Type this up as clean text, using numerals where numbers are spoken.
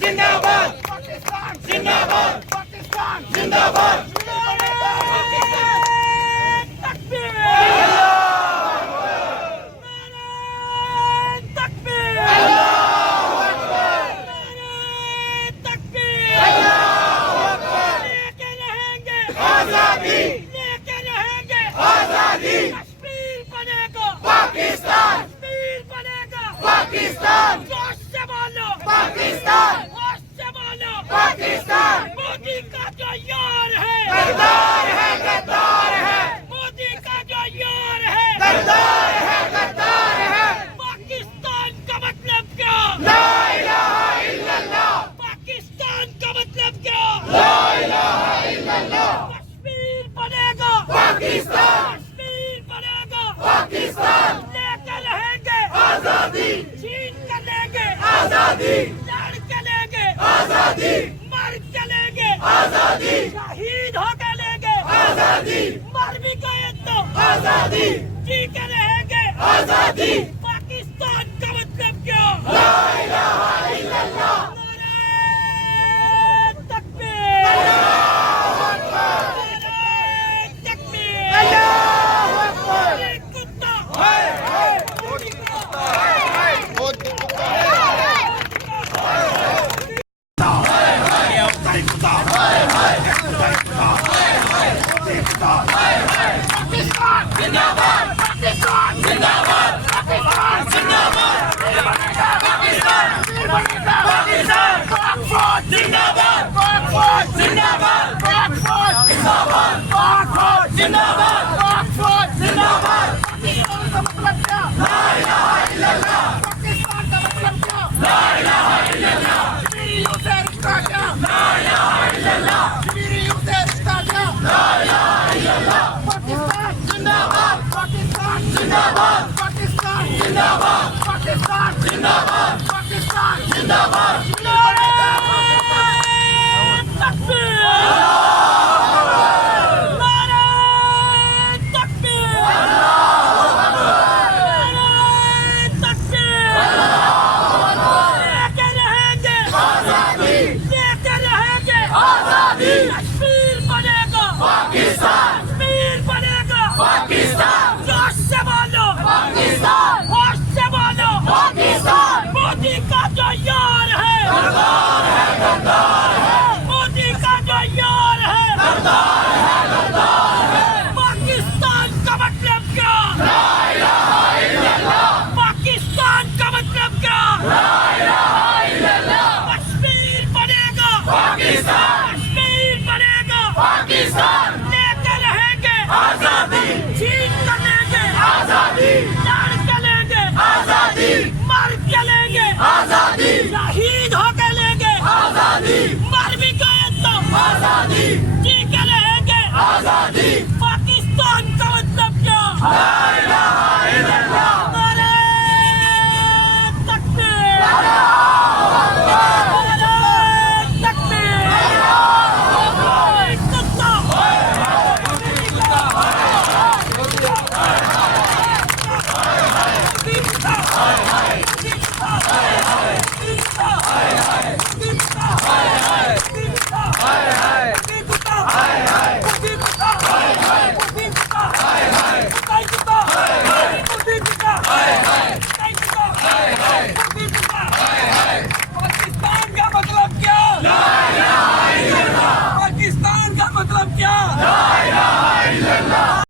जिंदाबाद पाकिस्तान जिंदाबाद पाकिस्तान जिंदाबाद तकबीर तकबीर तकबीर लेके रहेंगे आजादी लेके रहेंगे आजादी कश्मीर बनेगा पाकिस्तान कश्मीर बनेगा पाकिस्तान जोश से बोलो पाकिस्तान होश से बोलो पाकिस्तान मोदी का जो यार है गद्दार है गद्दार है मोदी का जो यार है गद्दार है गद्दार है पाकिस्तान का मतलब क्या ला इलाहा इल्लल्लाह पाकिस्तान का मतलब क्या ला इलाहा इल्लल्लाह कश्मीर बनेगा पाकिस्तान कश्मीर बनेगा पाकिस्तान लेके रहेंगे आजादी छीन कर लेंगे आजादी लड़ के लेंगे आजादी मर के लेंगे आजादी शहीद होके लेंगे आजादी मर भी गए तो आजादी जी के रहेंगे आजादी पाकिस्तान का मतलब क्या ला इलाहा इल्लल्लाह नारे तकबीर नारे तकबीर अल्लाहू अकबर ये कुत्ता हाय हाय पाकिस्तान जिंदाबाद पाकिस्तान जिंदाबाद पाकिस्तान जिंदाबाद पाकिस्तान पाकिस्तान पाक फौज जिंदाबाद पाक फौज जिंदाबाद पाक फौज जिंदाबाद पाक फौज जिंदाबाद पाक फौज जिंदाबाद पाकिस्तान का मतलब क्या ला इलाहा इल्लल्लाह पाकिस्तान का मतलब क्या ला इलाहा इल्लल्लाह कश्मीरियों से रिश्ता क्या ला इलाहा इल्लल्लाह कश्मीरियों से रिश्ता क्या ला इलाहा इल्लल्लाह पाकिस्तान जिंदाबाद पाकिस्तान जिंदाबाद पाकिस्तान जिंदाबाद पाकिस्तान जिंदाबाद पाकिस्तान जिंदाबाद नारे तकबीर नारे तकबीर नारे तकबीर लेके रहेंगे आजादी लेके रहेंगे आजादी कश्मीर बनेगा पाकिस्तान कश्मीर बनेगा पाकिस्तान जोश से बोलो पाकिस्तान होश से बोलो पाकिस्तान मोदी का जो यार है गद्दार है गद्दार है मोदी का जो यार है गद्दार है गद्दार है पाकिस्तान का मतलब क्या ला इलाहा इल्लल्लाह पाकिस्तान का मतलब क्या ला इलाहा इल्लल्लाह कश्मीर बनेगा पाकिस्तान कश्मीर बनेगा पाकिस्तान लेके रहेंगे आजादी छीन कर लेंगे आजादी लड़ के लेंगे आजादी मर के लेंगे आजादी शहीद होके लेंगे आजादी मर भी गए तो आजादी जी के रहेंगे आजादी पाकिस्तान का मतलब क्या ला